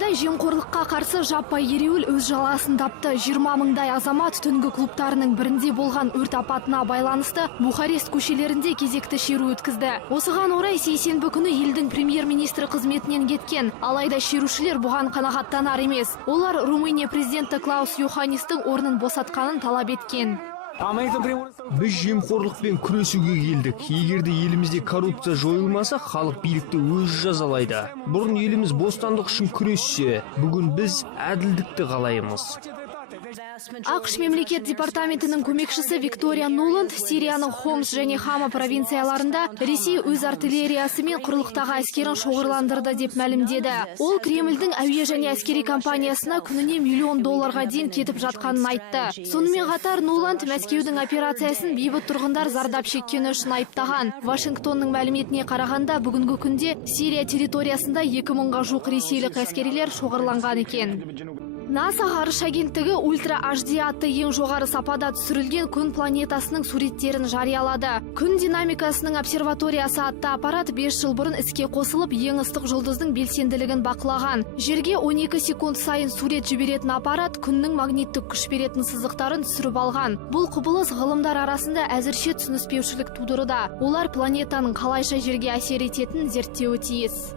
Италияда жемқорлыққа қарсы жаппай ереуіл өз жалғасын тапты. 20 мыңдай азамат түнгі клубтарының бірінде болған өрт апатына байланысты Бухарест көшелерінде кезекті шеру өткізді. Осыған орай сейсенбі күні елдің премьер-министрі қызметінен кеткен. Алайда шерушілер бұған қанағаттанар емес. Олар Румыния президенті Клаус Йоханнистің орнын босатқанын талап еткен. Біз жемқорлықпен күресуге келдік. Егерде елімізде коррупция жойылмаса, халық билікті өзі жазалайды. Бұрын еліміз бостандық үшін күрессе, бүгін біз әділдікті қалаймыз. АКШ мемлекет департаментінің көмекшісі Виктория Нуланд Сирияның Хомс және Хама провинцияларында Ресей өз артиллериясы мен құрлықтағы әскерін шоғырландырды деп мәлімдеді. Ол Кремльдің әуе және әскери компаниясына күніне $1 миллион дейін кетіп жатқанын айтты. Сонымен қатар Нуланд Мәскеудің операциясын бейбіт тұрғындар зардап шеккені үшін айыптаған. Вашингтонның мәліметіне қарағанда бүгінгі күнде Сирия территориясында 2000-ға жуық ресейлік әскерилер шоғырланған екен. НАСА ғарыш агенттігі Ультра HD атты ең жоғары сапада түсірілген күн планетасының суреттерін жариялады. Күн динамикасының обсерваториясы атты аппарат 5 жыл бұрын іске қосылып, ең ыстық жұлдыздың белсенділігін бақылаған. Жерге 12 секунд сайын сурет жіберетін аппарат күннің магниттік күш беретін сызықтарын түсіріп алған. Бұл құбылыс ғылымдар арасында әзірше түсініспеушілік тудыруда. Олар планетаның қалайша жерге әсер ететінін зерттеуі тиіс.